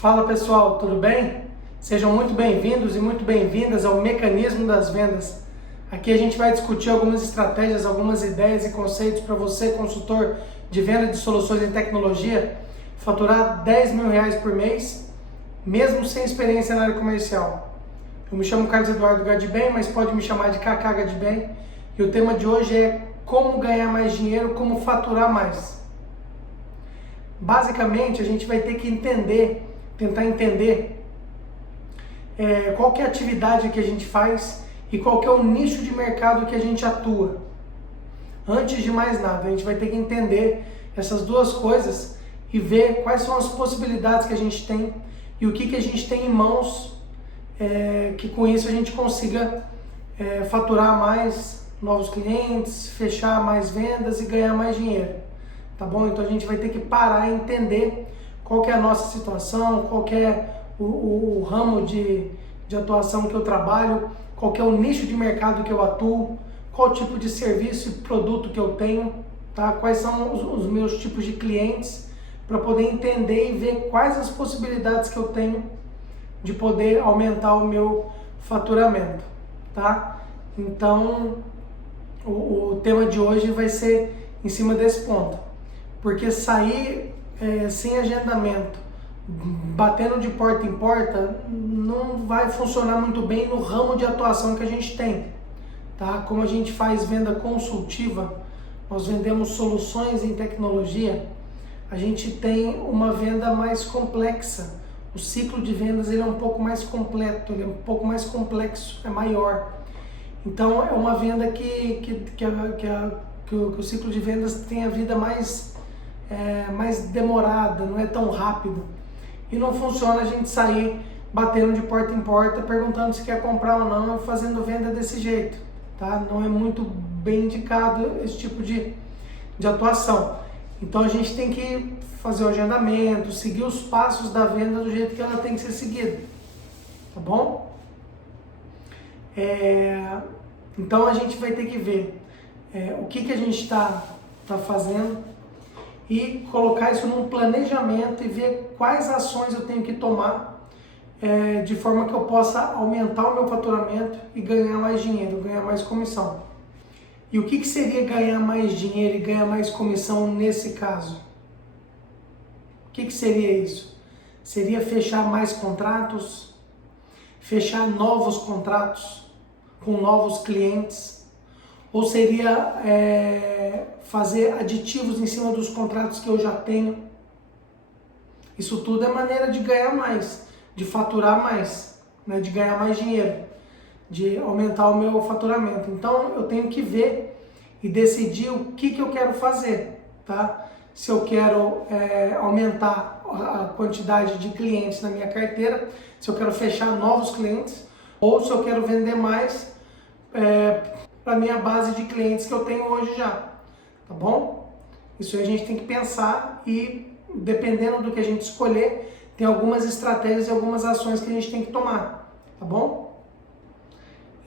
Fala pessoal, tudo bem? Sejam muito bem-vindos e muito bem-vindas ao Mecanismo das Vendas. Aqui a gente vai discutir algumas estratégias, algumas ideias e conceitos para você, consultor de venda de soluções em tecnologia, faturar R$10.000 por mês, mesmo sem experiência na área comercial. Eu me chamo Carlos Eduardo Gadibem, mas pode me chamar de Kaká Gadibem, e o tema de hoje é como ganhar mais dinheiro, como faturar mais. Basicamente, a gente vai ter que tentar entender qual que é a atividade que a gente faz e qual que é o nicho de mercado que a gente atua. Antes de mais nada, a gente vai ter que entender essas duas coisas e ver quais são as possibilidades que a gente tem e o que a gente tem em mãos, que com isso a gente consiga faturar mais novos clientes, fechar mais vendas e ganhar mais dinheiro. Tá bom? Então a gente vai ter que parar e entender qual que é a nossa situação, qual que é o ramo de atuação que eu trabalho, qual que é o nicho de mercado que eu atuo, qual tipo de serviço e produto que eu tenho, tá? Quais são os meus tipos de clientes, para poder entender e ver quais as possibilidades que eu tenho de poder aumentar o meu faturamento, tá? Então o tema de hoje vai ser em cima desse ponto. Porque sair sem agendamento, batendo de porta em porta, não vai funcionar muito bem no ramo de atuação que a gente tem. Tá? Como a gente faz venda consultiva, nós vendemos soluções em tecnologia, a gente tem uma venda mais complexa. O ciclo de vendas ele é um pouco mais completo, ele é um pouco mais complexo, é maior. Então é uma venda que o ciclo de vendas tem a vida mais demorada, não é tão rápido. E não funciona a gente sair batendo de porta em porta, perguntando se quer comprar ou não, fazendo venda desse jeito. Tá? Não é muito bem indicado esse tipo de atuação. Então a gente tem que fazer o agendamento, seguir os passos da venda do jeito que ela tem que ser seguida. Tá bom? Então a gente vai ter que ver o que a gente está fazendo, e colocar isso num planejamento e ver quais ações eu tenho que tomar de forma que eu possa aumentar o meu faturamento e ganhar mais dinheiro, ganhar mais comissão. E o que seria ganhar mais dinheiro e ganhar mais comissão nesse caso? O que seria isso? Seria fechar mais contratos, fechar novos contratos com novos clientes, ou seria fazer aditivos em cima dos contratos que eu já tenho. Isso tudo é maneira de ganhar mais, de faturar mais, né? De ganhar mais dinheiro, de aumentar o meu faturamento. Então eu tenho que ver e decidir o que eu quero fazer, tá? Se eu quero aumentar a quantidade de clientes na minha carteira, se eu quero fechar novos clientes, ou se eu quero vender mais para a minha base de clientes que eu tenho hoje já, tá bom? Isso aí a gente tem que pensar e, dependendo do que a gente escolher, tem algumas estratégias e algumas ações que a gente tem que tomar, tá bom?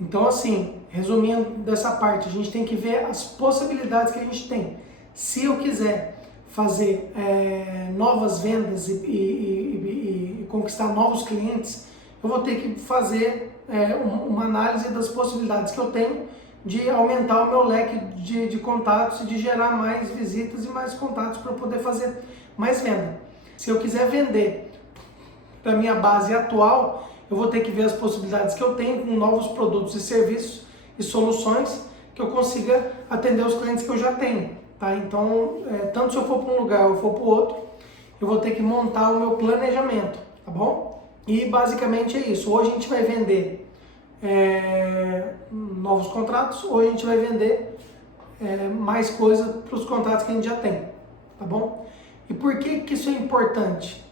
Então, assim, resumindo dessa parte, a gente tem que ver as possibilidades que a gente tem. Se eu quiser fazer novas vendas e conquistar novos clientes, eu vou ter que fazer uma análise das possibilidades que eu tenho de aumentar o meu leque de contatos e de gerar mais visitas e mais contatos para poder fazer mais venda. Se eu quiser vender para a minha base atual, eu vou ter que ver as possibilidades que eu tenho com novos produtos e serviços e soluções que eu consiga atender os clientes que eu já tenho. Tá? Então, tanto se eu for para um lugar ou for para o outro, eu vou ter que montar o meu planejamento, tá bom? E basicamente é isso. Hoje a gente vai vender novos contratos, ou a gente vai vender mais coisa para os contratos que a gente já tem, tá bom? E por que isso é importante?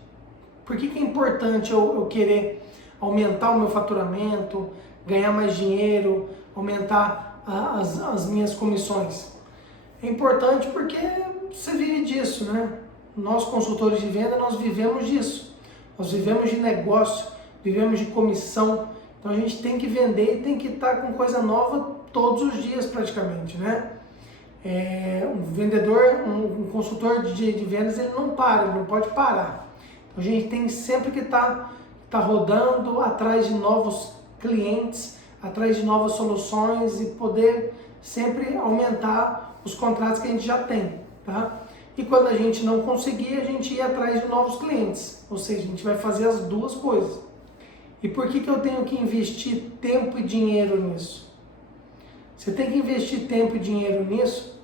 Por que é importante eu querer aumentar o meu faturamento, ganhar mais dinheiro, aumentar as minhas comissões? É importante porque você vive disso, né? Nós, consultores de venda, nós vivemos disso. Nós vivemos de negócio, vivemos de comissão. Então a gente tem que vender e tem que estar com coisa nova todos os dias praticamente, né? Um vendedor, um consultor de vendas, ele não para, ele não pode parar. A gente tem sempre que estar rodando atrás de novos clientes, atrás de novas soluções e poder sempre aumentar os contratos que a gente já tem, tá? E quando a gente não conseguir, a gente ir atrás de novos clientes, ou seja, a gente vai fazer as duas coisas. E por que eu tenho que investir tempo e dinheiro nisso? Você tem que investir tempo e dinheiro nisso,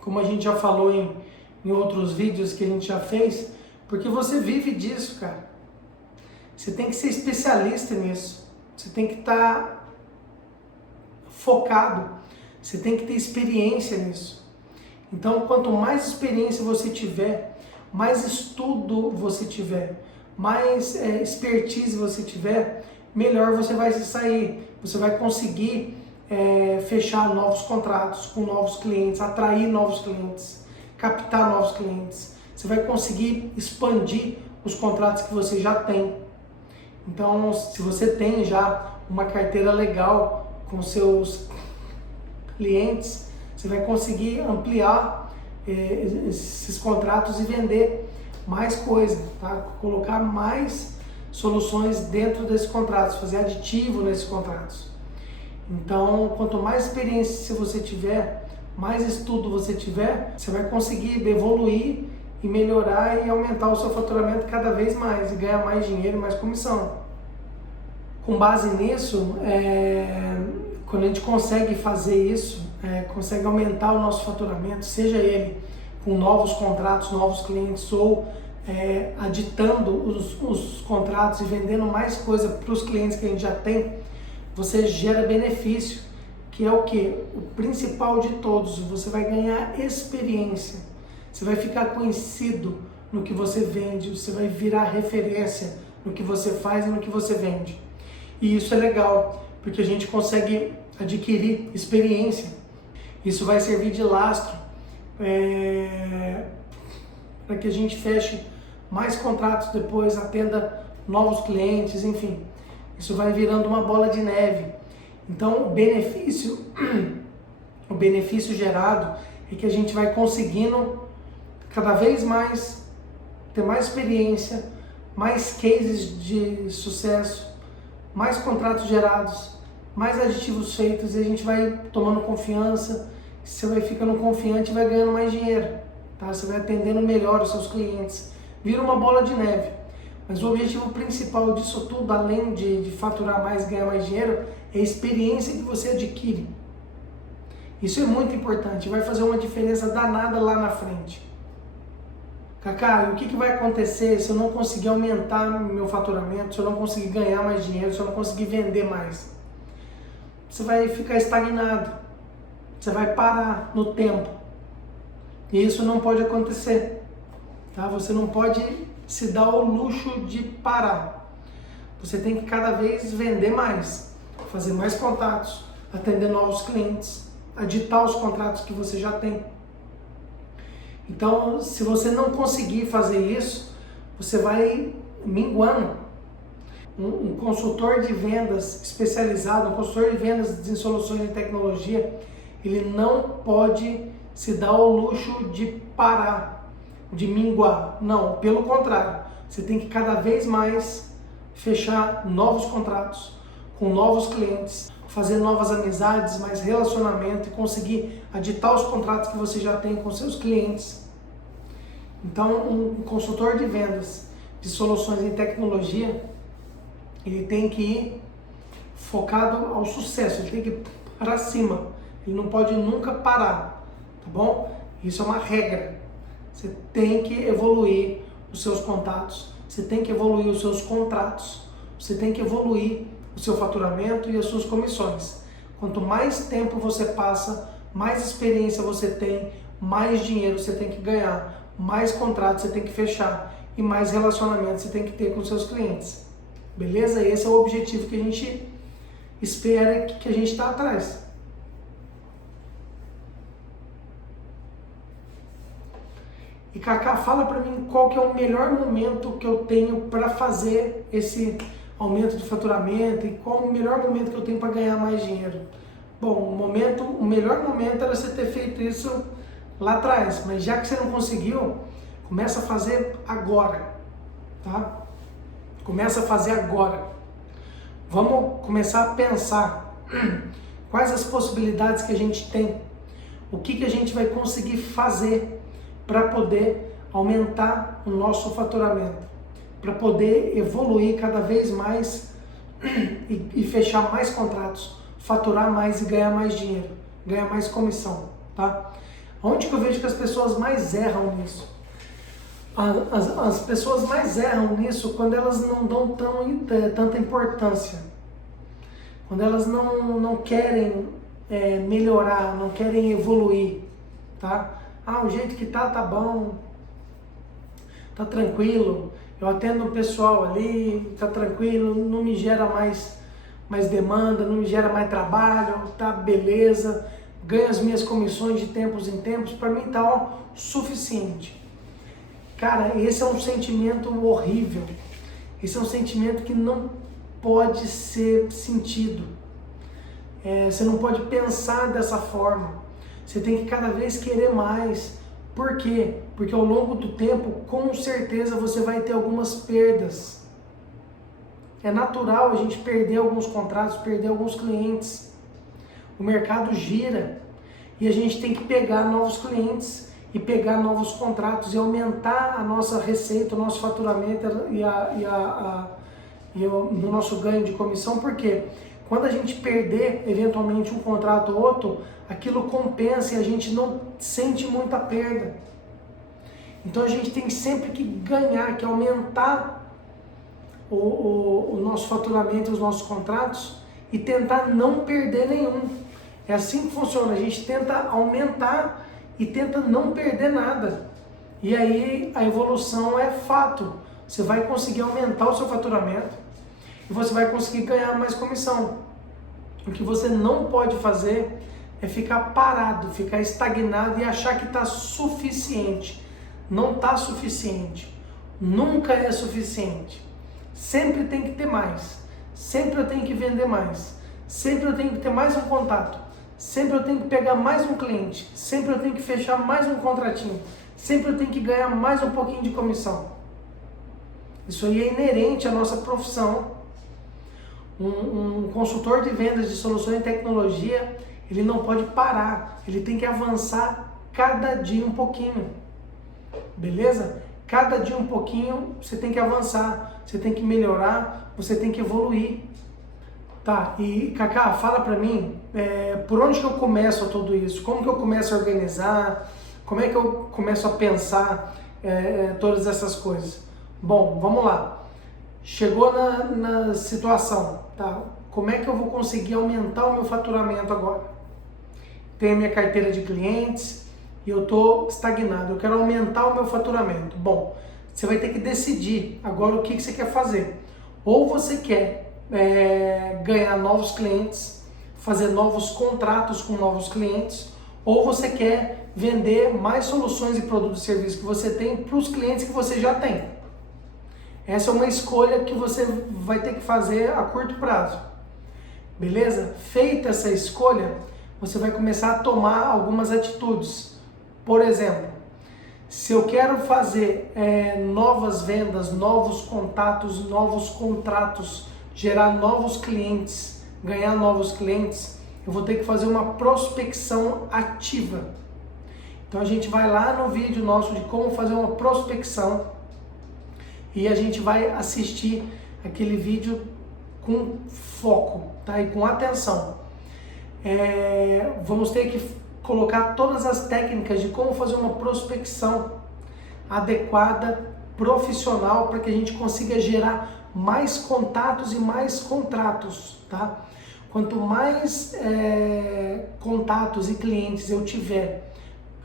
como a gente já falou em outros vídeos que a gente já fez, porque você vive disso, cara. Você tem que ser especialista nisso. Você tem que estar focado. Você tem que ter experiência nisso. Então, quanto mais experiência você tiver, mais estudo você tiver, mais expertise você tiver, melhor você vai se sair. Você vai conseguir fechar novos contratos com novos clientes, atrair novos clientes, captar novos clientes. Você vai conseguir expandir os contratos que você já tem. Então, se você tem já uma carteira legal com seus clientes, você vai conseguir ampliar esses contratos e vender mais coisa, tá? Colocar mais soluções dentro desses contratos, fazer aditivo nesses contratos. Então, quanto mais experiência você tiver, mais estudo você tiver, você vai conseguir evoluir e melhorar e aumentar o seu faturamento cada vez mais e ganhar mais dinheiro e mais comissão. Com base nisso, quando a gente consegue fazer isso, consegue aumentar o nosso faturamento, seja ele com novos contratos, novos clientes ou aditando os contratos e vendendo mais coisa para os clientes que a gente já tem, você gera benefício, que é o que? O principal de todos, você vai ganhar experiência, você vai ficar conhecido no que você vende, você vai virar referência no que você faz e no que você vende. E isso é legal, porque a gente consegue adquirir experiência. Isso vai servir de lastro para que a gente feche mais contratos depois, atenda novos clientes, enfim. Isso vai virando uma bola de neve. Então, o benefício gerado é que a gente vai conseguindo cada vez mais ter mais experiência, mais cases de sucesso, mais contratos gerados, mais aditivos feitos, e a gente vai tomando confiança, você vai ficando confiante e vai ganhando mais dinheiro, tá? Você vai atendendo melhor os seus clientes, vira uma bola de neve. Mas o objetivo principal disso tudo, além de faturar mais e ganhar mais dinheiro, é a experiência que você adquire. Isso é muito importante, vai fazer uma diferença danada lá na frente. Cacá, o que vai acontecer se eu não conseguir aumentar meu faturamento, se eu não conseguir ganhar mais dinheiro, se eu não conseguir vender mais? Você vai ficar estagnado, você vai parar no tempo. E isso não pode acontecer, tá? Você não pode se dar o luxo de parar. Você tem que cada vez vender mais, fazer mais contatos, atender novos clientes, aditar os contratos que você já tem. Então, se você não conseguir fazer isso, você vai minguando. Um consultor de vendas especializado, um consultor de vendas em soluções de tecnologia, ele não pode se dar o luxo de parar, de minguar. Não, pelo contrário, você tem que cada vez mais fechar novos contratos com novos clientes, fazer novas amizades, mais relacionamento e conseguir aditar os contratos que você já tem com seus clientes. Então, um consultor de vendas de soluções em tecnologia, ele tem que ir focado ao sucesso, ele tem que ir para cima, ele não pode nunca parar, tá bom? Isso é uma regra. Você tem que evoluir os seus contatos, você tem que evoluir os seus contratos, você tem que evoluir o seu faturamento e as suas comissões. Quanto mais tempo você passa, mais experiência você tem, mais dinheiro você tem que ganhar, mais contratos você tem que fechar e mais relacionamento você tem que ter com seus clientes. Beleza? Esse é o objetivo que a gente espera, que a gente está atrás. E Cacá, fala para mim qual que é o melhor momento que eu tenho para fazer esse aumento de faturamento e qual o melhor momento que eu tenho para ganhar mais dinheiro. Bom, o melhor momento era você ter feito isso lá atrás, mas já que você não conseguiu, começa a fazer agora. tá? Começa a fazer agora. Vamos começar a pensar quais as possibilidades que a gente tem, o que a gente vai conseguir fazer para poder aumentar o nosso faturamento, para poder evoluir cada vez mais e fechar mais contratos, faturar mais e ganhar mais dinheiro, ganhar mais comissão, tá? Onde que eu vejo que as pessoas mais erram nisso? As pessoas mais erram nisso quando elas não dão tanta importância, quando elas não querem melhorar, não querem evoluir, tá? O jeito que tá bom, tá tranquilo, eu atendo o pessoal ali, tá tranquilo, não me gera mais demanda, não me gera mais trabalho, tá beleza, ganho as minhas comissões de tempos em tempos, para mim tá suficiente. Cara, esse é um sentimento horrível, esse é um sentimento que não pode ser sentido, você não pode pensar dessa forma, você tem que cada vez querer mais. Por quê? Porque ao longo do tempo, com certeza você vai ter algumas perdas. É natural a gente perder alguns contratos, perder alguns clientes. O mercado gira e a gente tem que pegar novos clientes e pegar novos contratos e aumentar a nossa receita, o nosso faturamento e o nosso ganho de comissão. Por quê? Quando a gente perder eventualmente um contrato ou outro, aquilo compensa e a gente não sente muita perda. Então a gente tem sempre que ganhar, que aumentar o nosso faturamento, os nossos contratos e tentar não perder nenhum. É assim que funciona, a gente tenta aumentar e tenta não perder nada. E aí a evolução é fato. Você vai conseguir aumentar o seu faturamento e você vai conseguir ganhar mais comissão. O que você não pode fazer é ficar parado, ficar estagnado e achar que está suficiente. Não está suficiente. Nunca é suficiente. Sempre tem que ter mais. Sempre eu tenho que vender mais. Sempre eu tenho que ter mais um contato. Sempre eu tenho que pegar mais um cliente. Sempre eu tenho que fechar mais um contratinho. Sempre eu tenho que ganhar mais um pouquinho de comissão. Isso aí é inerente à nossa profissão. Um consultor de vendas de soluções de tecnologia, ele não pode parar, ele tem que avançar cada dia um pouquinho, beleza? Cada dia um pouquinho você tem que avançar, você tem que melhorar, você tem que evoluir. Tá, e Cacá, fala pra mim, por onde que eu começo a tudo isso? Como que eu começo a organizar? Como é que eu começo a pensar todas essas coisas? Bom, vamos lá. Chegou na situação, tá? Como é que eu vou conseguir aumentar o meu faturamento agora? Tenho a minha carteira de clientes e eu estou estagnado, eu quero aumentar o meu faturamento. Bom, você vai ter que decidir agora o que você quer fazer. Ou você quer ganhar novos clientes, fazer novos contratos com novos clientes, ou você quer vender mais soluções e produtos e serviços que você tem para os clientes que você já tem. Essa é uma escolha que você vai ter que fazer a curto prazo, beleza? Feita essa escolha, você vai começar a tomar algumas atitudes. Por exemplo, se eu quero fazer novas vendas, novos contatos, novos contratos, gerar novos clientes, ganhar novos clientes, eu vou ter que fazer uma prospecção ativa. Então a gente vai lá no vídeo nosso de como fazer uma prospecção e a gente vai assistir aquele vídeo com foco, tá? E com atenção. Vamos ter que colocar todas as técnicas de como fazer uma prospecção adequada, profissional, para que a gente consiga gerar mais contatos e mais contratos, tá? Quanto mais contatos e clientes eu tiver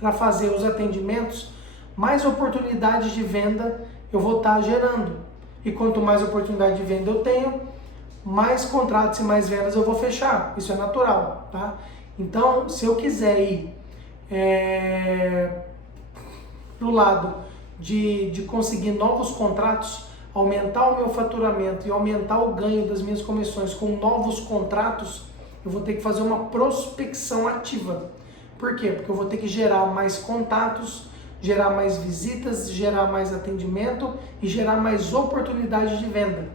para fazer os atendimentos, mais oportunidades de venda eu vou estar gerando. E quanto mais oportunidade de venda eu tenho, mais contratos e mais vendas eu vou fechar. Isso é natural, tá? Então, se eu quiser ir pro lado de conseguir novos contratos, aumentar o meu faturamento e aumentar o ganho das minhas comissões com novos contratos, eu vou ter que fazer uma prospecção ativa. Por quê? Porque eu vou ter que gerar mais contatos, gerar mais visitas, gerar mais atendimento e gerar mais oportunidades de venda.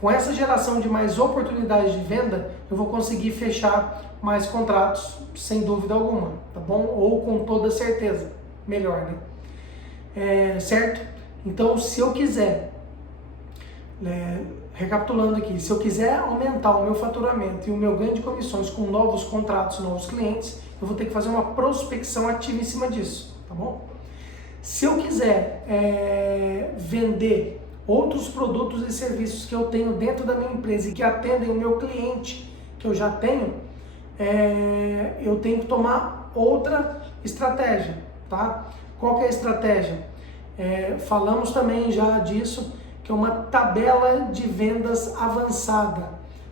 Com essa geração de mais oportunidades de venda, eu vou conseguir fechar mais contratos, sem dúvida alguma, tá bom? Ou com toda certeza, melhor, né? Certo? Então, se eu quiser, recapitulando aqui, se eu quiser aumentar o meu faturamento e o meu ganho de comissões com novos contratos, novos clientes, eu vou ter que fazer uma prospecção ativa em cima disso, tá bom? Se eu quiser vender outros produtos e serviços que eu tenho dentro da minha empresa e que atendem o meu cliente que eu já tenho, eu tenho que tomar outra estratégia, tá? Qual que é a estratégia? Falamos também já disso, que é uma tabela de vendas avançada.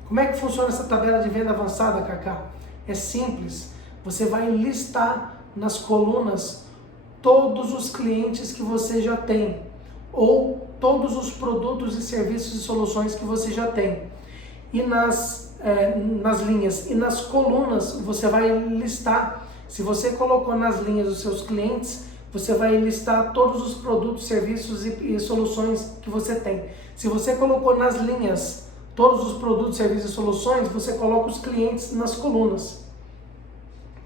Como é que funciona essa tabela de venda avançada, Cacá? É simples, você vai listar nas colunas todos os clientes que você já tem, ou todos os produtos e serviços e soluções que você já tem. E nas linhas e nas colunas você vai listar, se você colocou nas linhas os seus clientes, você vai listar todos os produtos, serviços e soluções que você tem. Se você colocou nas linhas todos os produtos, serviços e soluções, você coloca os clientes nas colunas.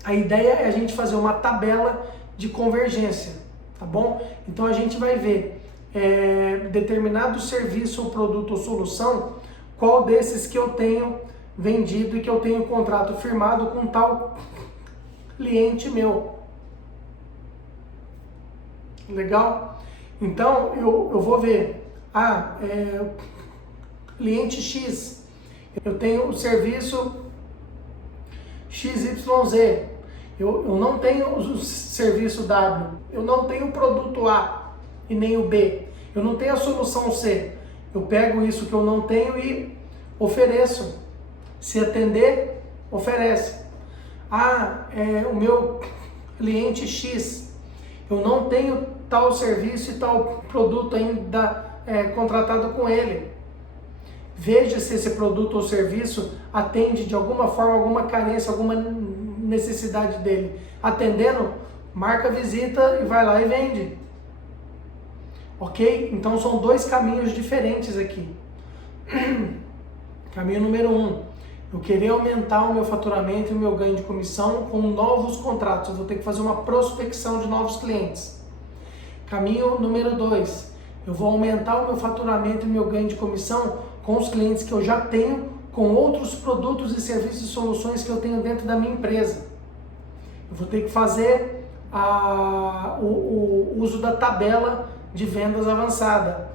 A ideia é a gente fazer uma tabela de convergência, tá bom? Então a gente vai ver determinado serviço ou produto ou solução, qual desses que eu tenho vendido e que eu tenho contrato firmado com tal cliente meu. Legal? Então eu vou ver, cliente X, eu tenho o serviço XYZ, eu não tenho o serviço W, eu não tenho o produto A e nem o B, eu não tenho a solução C. Eu pego isso que eu não tenho e ofereço. Se atender, oferece. O meu cliente X, eu não tenho tal serviço e tal produto ainda contratado com ele. Veja se esse produto ou serviço atende de alguma forma, alguma carência, alguma necessidade dele. Atendendo, marca visita e vai lá e vende. Ok? Então são dois caminhos diferentes aqui. Caminho número 1, eu querer aumentar o meu faturamento e o meu ganho de comissão com novos contratos. Eu vou ter que fazer uma prospecção de novos clientes. Caminho número 2, eu vou aumentar o meu faturamento e o meu ganho de comissão com os clientes que eu já tenho, com outros produtos e serviços e soluções que eu tenho dentro da minha empresa. Eu vou ter que fazer o uso da tabela de vendas avançada.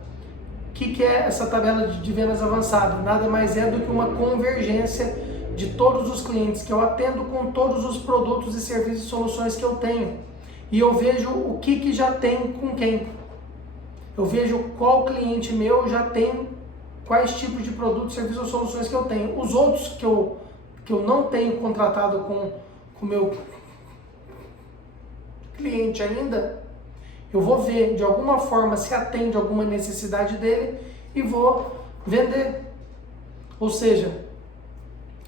O que é essa tabela de vendas avançada? Nada mais é do que uma convergência de todos os clientes que eu atendo com todos os produtos e serviços e soluções que eu tenho. E eu vejo o que já tem com quem. Eu vejo qual cliente meu já tem quais tipos de produtos, serviços ou soluções que eu tenho. Os outros que eu não tenho contratado com o meu cliente ainda, eu vou ver de alguma forma se atende alguma necessidade dele e vou vender. Ou seja,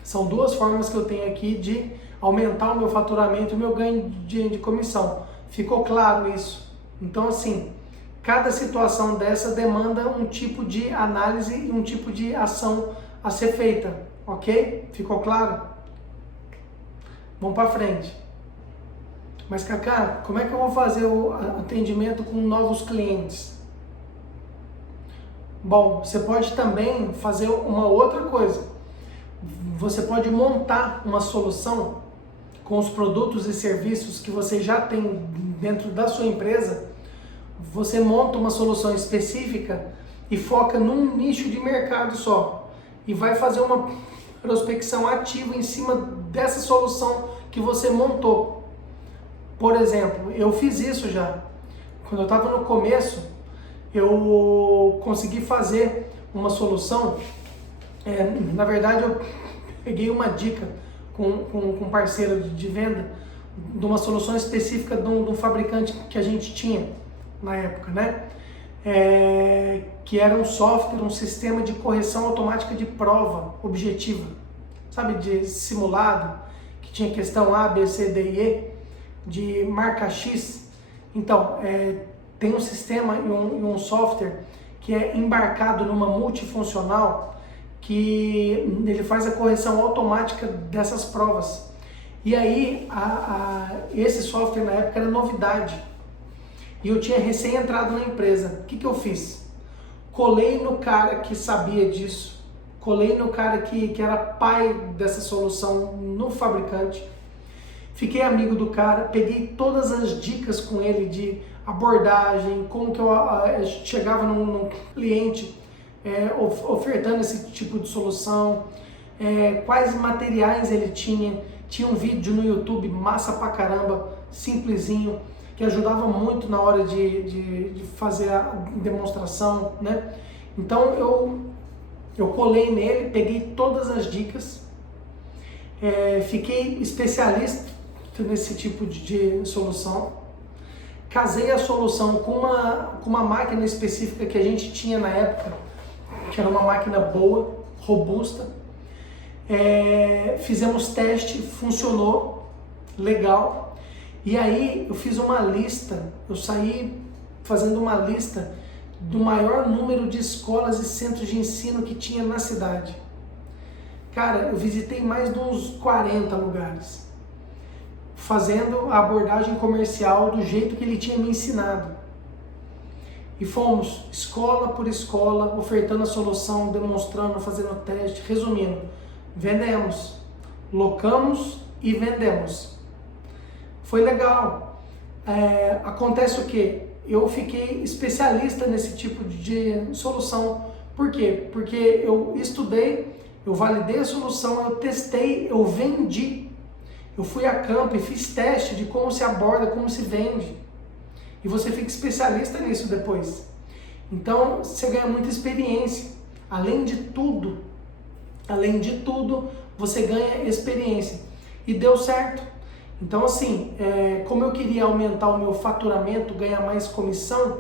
são duas formas que eu tenho aqui de aumentar o meu faturamento e o meu ganho de comissão. Ficou claro isso? Então, assim, cada situação dessa demanda um tipo de análise e um tipo de ação a ser feita, ok? Ficou claro? Vamos para frente. Mas, Cacá, como é que eu vou fazer o atendimento com novos clientes? Bom, você pode também fazer uma outra coisa. Você pode montar uma solução com os produtos e serviços que você já tem dentro da sua empresa. Você monta uma solução específica e foca num nicho de mercado só. E vai fazer uma prospecção ativa em cima dessa solução que você montou. Por exemplo, eu fiz isso já. Quando eu estava no começo, eu consegui fazer uma solução. Na verdade, eu peguei uma dica com um parceiro de venda de uma solução específica de um fabricante que a gente tinha na época, né? Que era um software, um sistema de correção automática de prova objetiva, sabe, de simulado, que tinha questão A, B, C, D e E, de marca X. Então, tem um sistema e um software que é embarcado numa multifuncional que ele faz a correção automática dessas provas. E aí, esse software na época era novidade. E eu tinha recém entrado na empresa. O que eu fiz? Colei no cara que sabia disso, colei no cara que era pai dessa solução no fabricante, fiquei amigo do cara, peguei todas as dicas com ele de abordagem, como que eu chegava num cliente ofertando esse tipo de solução, quais materiais ele tinha um vídeo no YouTube massa pra caramba, simplesinho, que ajudava muito na hora de fazer a demonstração, né? Então eu colei nele, peguei todas as dicas, fiquei especialista nesse tipo de solução, casei a solução com uma máquina específica que a gente tinha na época, que era uma máquina boa, robusta, fizemos teste, funcionou, legal, e aí eu fiz uma lista, eu saí fazendo uma lista do maior número de escolas e centros de ensino que tinha na cidade. Cara, eu visitei mais de uns 40 lugares, fazendo a abordagem comercial do jeito que ele tinha me ensinado. E fomos escola por escola, ofertando a solução, demonstrando, fazendo teste. Resumindo, vendemos, locamos e vendemos. Foi legal. Acontece o quê? Eu fiquei especialista nesse tipo de solução. Por quê? Porque eu estudei, eu validei a solução, eu testei, eu vendi. Eu fui a campo e fiz teste de como se aborda, como se vende. E você fica especialista nisso depois. Então, você ganha muita experiência. Além de tudo, você ganha experiência. E deu certo. Então, assim, como eu queria aumentar o meu faturamento, ganhar mais comissão,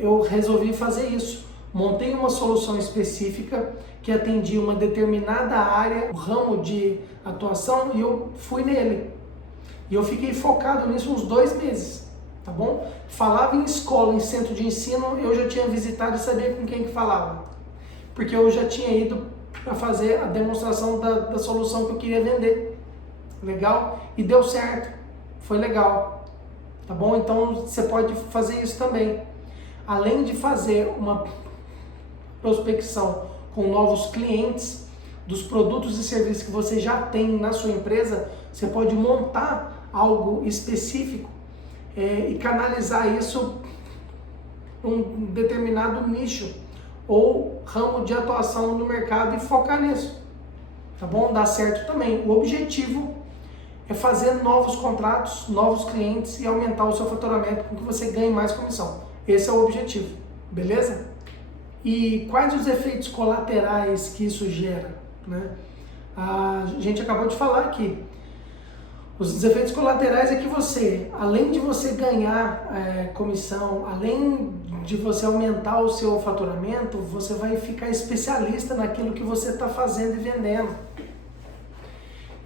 eu resolvi fazer isso. Montei uma solução específica que atendia uma determinada área, o ramo de atuação, e eu fui nele. E eu fiquei focado nisso uns 2 meses, tá bom? Falava em escola, em centro de ensino, eu já tinha visitado e sabia com quem que falava. Porque eu já tinha ido para fazer a demonstração da solução que eu queria vender. Legal? E deu certo. Foi legal. Tá bom? Então você pode fazer isso também. Além de fazer uma prospecção com novos clientes dos produtos e serviços que você já tem na sua empresa, você pode montar algo específico e canalizar isso para um determinado nicho ou ramo de atuação no mercado e focar nisso, tá bom? Dá certo também. O objetivo é fazer novos contratos, novos clientes e aumentar o seu faturamento com que você ganhe mais comissão. Esse é o objetivo, beleza? E quais os efeitos colaterais que isso gera, né? A gente acabou de falar aqui. Os efeitos colaterais é que você, além de você ganhar comissão, além de você aumentar o seu faturamento, você vai ficar especialista naquilo que você está fazendo e vendendo.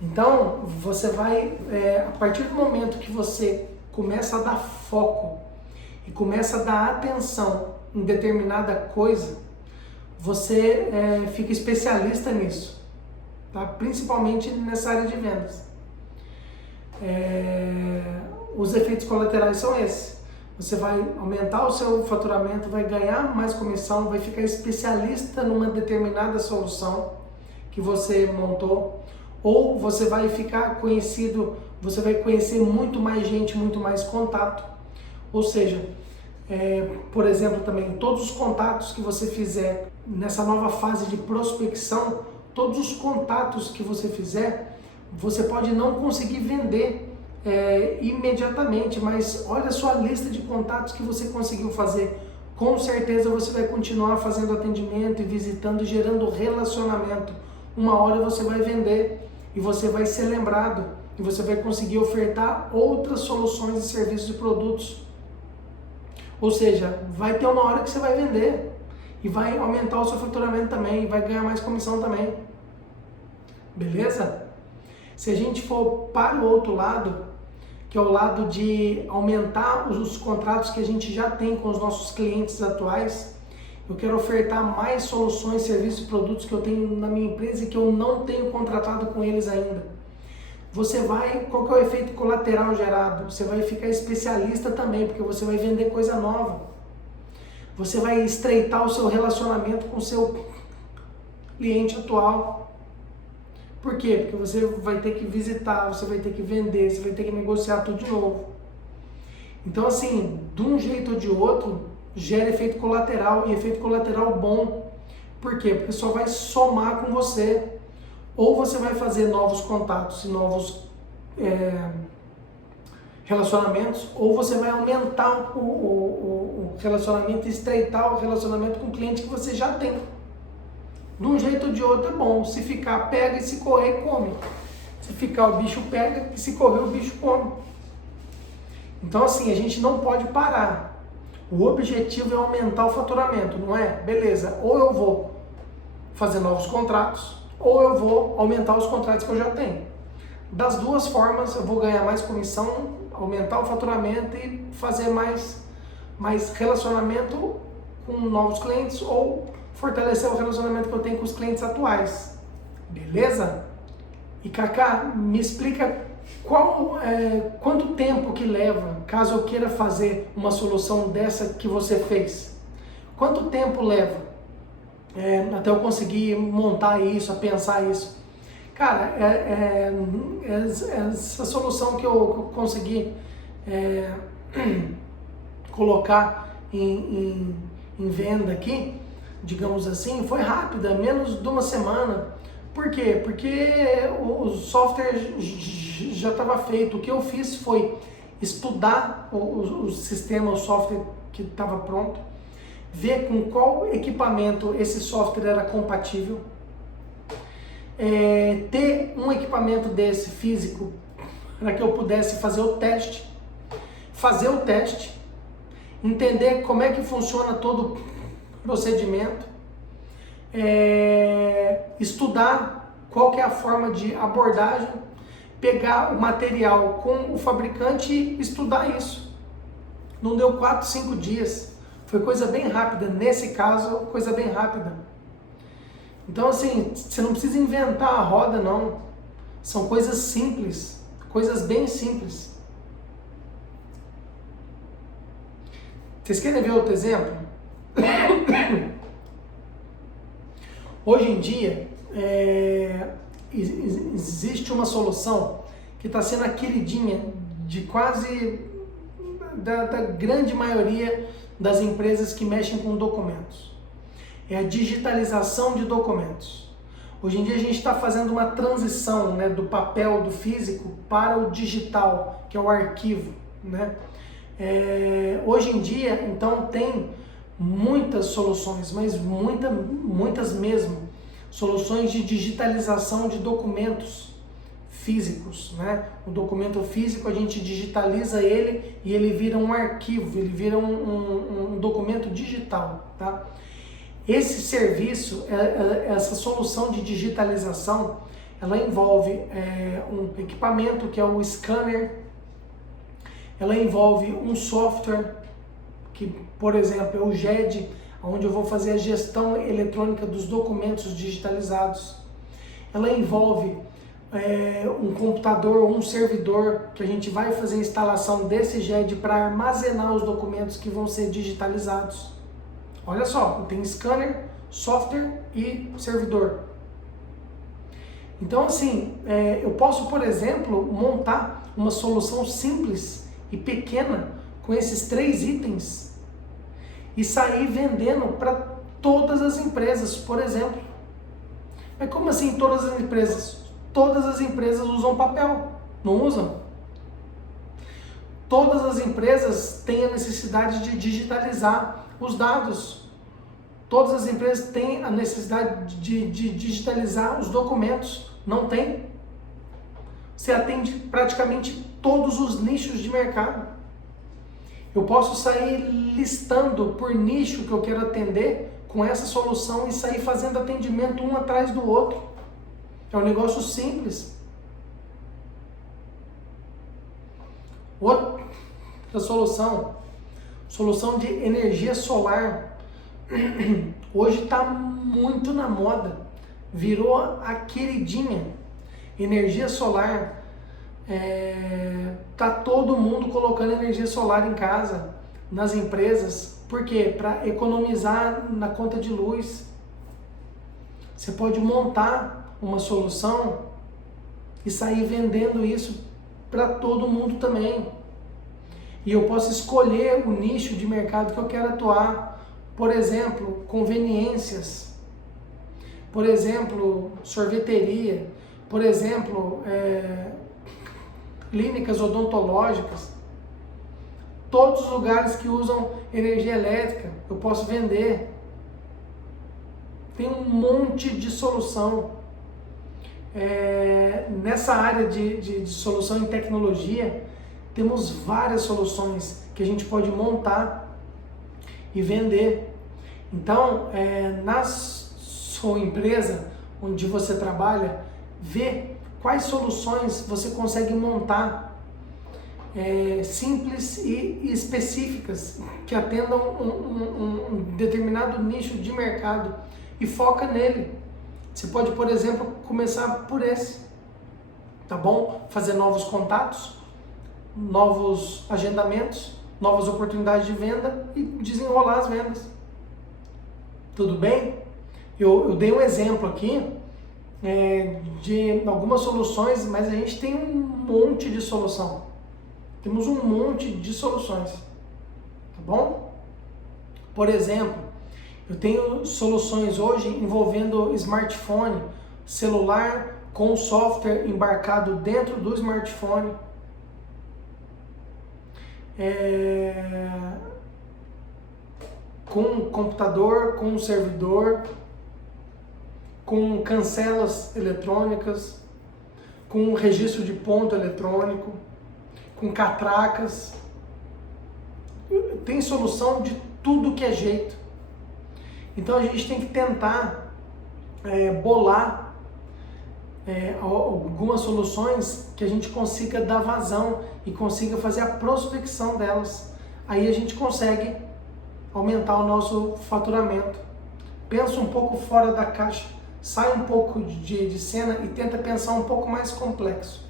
Então, você vai, a partir do momento que você começa a dar foco e começa a dar atenção em determinada coisa, você fica especialista nisso, tá? Principalmente nessa área de vendas. Os efeitos colaterais são esses. Você vai aumentar o seu faturamento, vai ganhar mais comissão, vai ficar especialista numa determinada solução que você montou, ou você vai ficar conhecido, você vai conhecer muito mais gente, muito mais contato. Ou seja, por exemplo, também todos os contatos que você fizer nessa nova fase de prospecção, todos os contatos que você fizer, você pode não conseguir vender imediatamente, mas olha a sua lista de contatos que você conseguiu fazer. Com certeza você vai continuar fazendo atendimento e visitando, gerando relacionamento. Uma hora você vai vender e você vai ser lembrado e você vai conseguir ofertar outras soluções e serviços e produtos. Ou seja, vai ter uma hora que você vai vender e vai aumentar o seu faturamento também, e vai ganhar mais comissão também. Beleza? Se a gente for para o outro lado, que é o lado de aumentar os contratos que a gente já tem com os nossos clientes atuais. Eu quero ofertar mais soluções, serviços e produtos que eu tenho na minha empresa e que eu não tenho contratado com eles ainda. Qual que é o efeito colateral gerado? Você vai ficar especialista também, porque você vai vender coisa nova. Você vai estreitar o seu relacionamento com o seu cliente atual. Por quê? Porque você vai ter que visitar, você vai ter que vender, você vai ter que negociar tudo de novo. Então, assim, de um jeito ou de outro, gera efeito colateral, e efeito colateral bom. Por quê? Porque só vai somar com você. Ou você vai fazer novos contatos e novos relacionamentos, ou você vai aumentar o relacionamento e estreitar o relacionamento com o cliente que você já tem. De um jeito ou de outro é bom. Se ficar, pega, e se correr, come. Se ficar, o bicho pega, e se correr, o bicho come. Então, assim, a gente não pode parar. O objetivo é aumentar o faturamento, não é? Beleza, ou eu vou fazer novos contratos, ou eu vou aumentar os contratos que eu já tenho. Das duas formas, eu vou ganhar mais comissão, aumentar o faturamento e fazer mais relacionamento com novos clientes, ou fortalecer o relacionamento que eu tenho com os clientes atuais. Beleza? E Kaká, me explica quanto tempo que leva, caso eu queira fazer uma solução dessa que você fez? Quanto tempo leva até eu conseguir montar isso, a pensar isso? Cara, essa solução que eu consegui colocar em venda aqui, digamos assim, foi rápida, menos de uma semana. Por quê? Porque o software já estava feito. O que eu fiz foi estudar o sistema, o software que estava pronto, ver com qual equipamento esse software era compatível, ter um equipamento desse físico para que eu pudesse fazer o teste, entender como é que funciona todo o procedimento, estudar qual que é a forma de abordagem, pegar o material com o fabricante e estudar isso. Não deu 4, 5 dias, foi coisa bem rápida, nesse caso, coisa bem rápida. Então, assim, você não precisa inventar a roda, não. São coisas simples, coisas bem simples. Vocês querem ver outro exemplo? Hoje em dia, existe uma solução que está sendo a queridinha de da grande maioria das empresas que mexem com documentos. É a digitalização de documentos. Hoje em dia a gente está fazendo uma transição, né, do papel, do físico, para o digital, que é o arquivo, né? Hoje em dia, então, tem muitas soluções, mas muitas mesmo, soluções de digitalização de documentos físicos, né? O documento físico, a gente digitaliza ele e ele vira um arquivo, ele vira um documento digital, tá? Esse serviço, essa solução de digitalização, ela envolve um equipamento que é o scanner, ela envolve um software que, por exemplo, é o GED, onde eu vou fazer a gestão eletrônica dos documentos digitalizados. Ela envolve um computador ou um servidor que a gente vai fazer a instalação desse GED para armazenar os documentos que vão ser digitalizados. Olha só, tem scanner, software e servidor. Então, assim, eu posso, por exemplo, montar uma solução simples e pequena com esses 3 itens e sair vendendo para todas as empresas, por exemplo. Mas como assim todas as empresas? Todas as empresas usam papel, não usam? Todas as empresas têm a necessidade de digitalizar os dados. Todas as empresas têm a necessidade de digitalizar os documentos. Não tem? Você atende praticamente todos os nichos de mercado. Eu posso sair listando por nicho que eu quero atender com essa solução e sair fazendo atendimento um atrás do outro. É um negócio simples. Outra solução de energia solar. Hoje está muito na moda, virou a queridinha. Energia solar, tá todo mundo colocando energia solar em casa, nas empresas. Por quê? Para economizar na conta de luz. Você pode montar uma solução e sair vendendo isso para todo mundo também. E eu posso escolher o nicho de mercado que eu quero atuar. Por exemplo, conveniências. Por exemplo, sorveteria. Por exemplo, clínicas odontológicas. Todos os lugares que usam energia elétrica, eu posso vender. Tem um monte de solução. Nessa área de solução em tecnologia, temos várias soluções que a gente pode montar e vender. Então, na sua empresa, onde você trabalha, vê quais soluções você consegue montar, simples e específicas, que atendam um determinado nicho de mercado e foca nele. Você pode, por exemplo, começar por esse, tá bom? Fazer novos contatos, novos agendamentos, novas oportunidades de venda e desenrolar as vendas. Tudo bem? Eu dei um exemplo aqui de algumas soluções, mas a gente tem um monte de solução. Temos um monte de soluções, tá bom? Por exemplo, eu tenho soluções hoje envolvendo smartphone, celular com software embarcado dentro do smartphone. Com computador, com servidor, com cancelas eletrônicas, com registro de ponto eletrônico, com catracas. Tem solução de tudo que é jeito. Então a gente tem que tentar bolar algumas soluções que a gente consiga dar vazão e consiga fazer a prospecção delas. Aí a gente consegue aumentar o nosso faturamento. Pensa um pouco fora da caixa, sai um pouco de cena e tenta pensar um pouco mais complexo,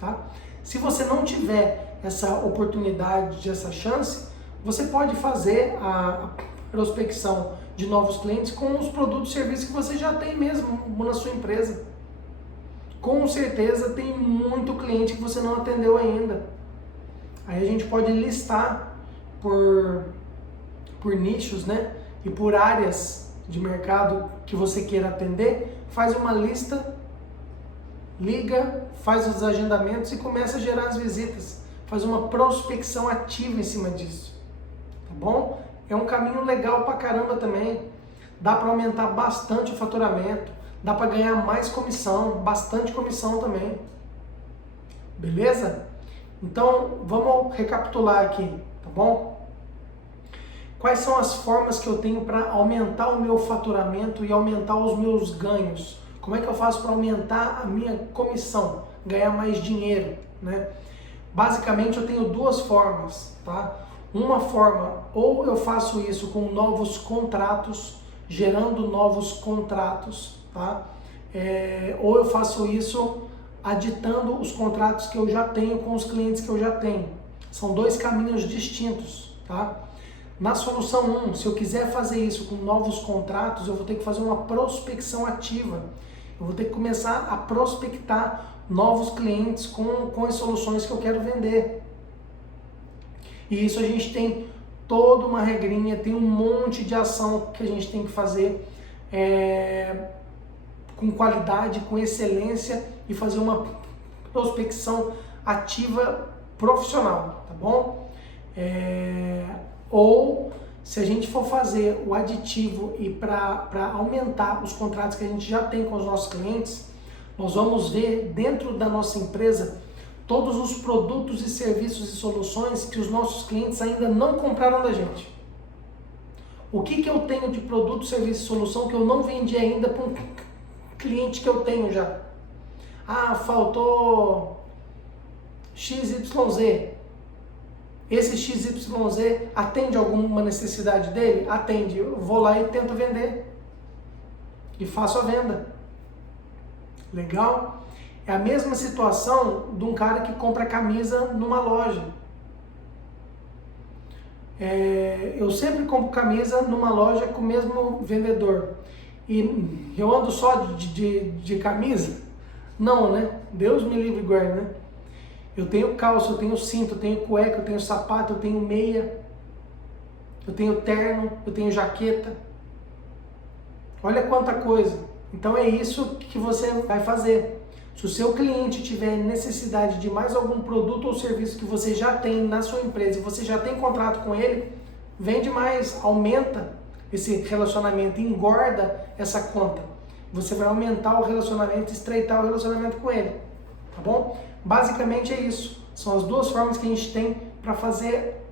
tá? Se você não tiver essa oportunidade, essa chance, você pode fazer a prospecção de novos clientes com os produtos e serviços que você já tem mesmo na sua empresa. Com certeza tem muito cliente que você não atendeu ainda. Aí a gente pode listar por nichos, né? E por áreas de mercado que você queira atender, faz uma lista, liga, faz os agendamentos e começa a gerar as visitas. Faz uma prospecção ativa em cima disso, tá bom? É um caminho legal pra caramba também. Dá para aumentar bastante o faturamento, dá para ganhar mais comissão, bastante comissão também. Beleza? Então, vamos recapitular aqui, tá bom? Quais são as formas que eu tenho para aumentar o meu faturamento e aumentar os meus ganhos? Como é que eu faço para aumentar a minha comissão, ganhar mais dinheiro, né? Basicamente eu tenho duas formas, tá? Uma forma, ou eu faço isso com novos contratos, gerando novos contratos, tá? Ou eu faço isso aditando os contratos que eu já tenho com os clientes que eu já tenho. São dois caminhos distintos, tá? Na solução 1, se eu quiser fazer isso com novos contratos, eu vou ter que fazer uma prospecção ativa. Eu vou ter que começar a prospectar novos clientes com as soluções que eu quero vender. E isso a gente tem toda uma regrinha, tem um monte de ação que a gente tem que fazer com qualidade, com excelência e fazer uma prospecção ativa profissional, tá bom? Ou se a gente for fazer o aditivo e para aumentar os contratos que a gente já tem com os nossos clientes, nós vamos ver dentro da nossa empresa todos os produtos e serviços e soluções que os nossos clientes ainda não compraram da gente. O que eu tenho de produto, serviço e solução que eu não vendi ainda para um cliente que eu tenho já? Ah, faltou XYZ. Esse XYZ atende alguma necessidade dele? Atende. Eu vou lá e tento vender. E faço a venda. Legal? É a mesma situação de um cara que compra camisa numa loja. Eu sempre compro camisa numa loja com o mesmo vendedor. E eu ando só de camisa? Não, né? Deus me livre e guarde, né? Eu tenho calça, eu tenho cinto, eu tenho cueca, eu tenho sapato, eu tenho meia, eu tenho terno, eu tenho jaqueta. Olha quanta coisa. Então é isso que você vai fazer. Se o seu cliente tiver necessidade de mais algum produto ou serviço que você já tem na sua empresa e você já tem contrato com ele, vende mais, aumenta esse relacionamento, engorda essa conta. Você vai aumentar o relacionamento, estreitar o relacionamento com ele, tá bom? Basicamente é isso. São as duas formas que a gente tem para fazer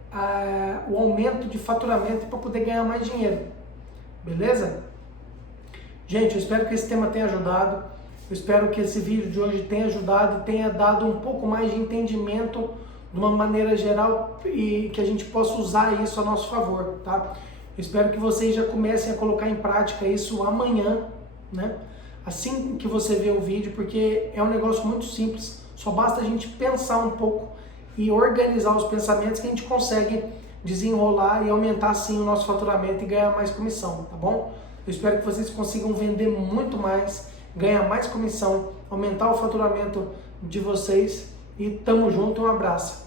o aumento de faturamento para poder ganhar mais dinheiro. Beleza? Gente, eu espero que esse tema tenha ajudado. Eu espero que esse vídeo de hoje tenha ajudado e tenha dado um pouco mais de entendimento de uma maneira geral e que a gente possa usar isso a nosso favor, tá? Eu espero que vocês já comecem a colocar em prática isso amanhã, né? Assim que você vê o vídeo, porque é um negócio muito simples. Só basta a gente pensar um pouco e organizar os pensamentos que a gente consegue desenrolar e aumentar assim o nosso faturamento e ganhar mais comissão, tá bom? Eu espero que vocês consigam vender muito mais, ganhar mais comissão, aumentar o faturamento de vocês e tamo junto, um abraço.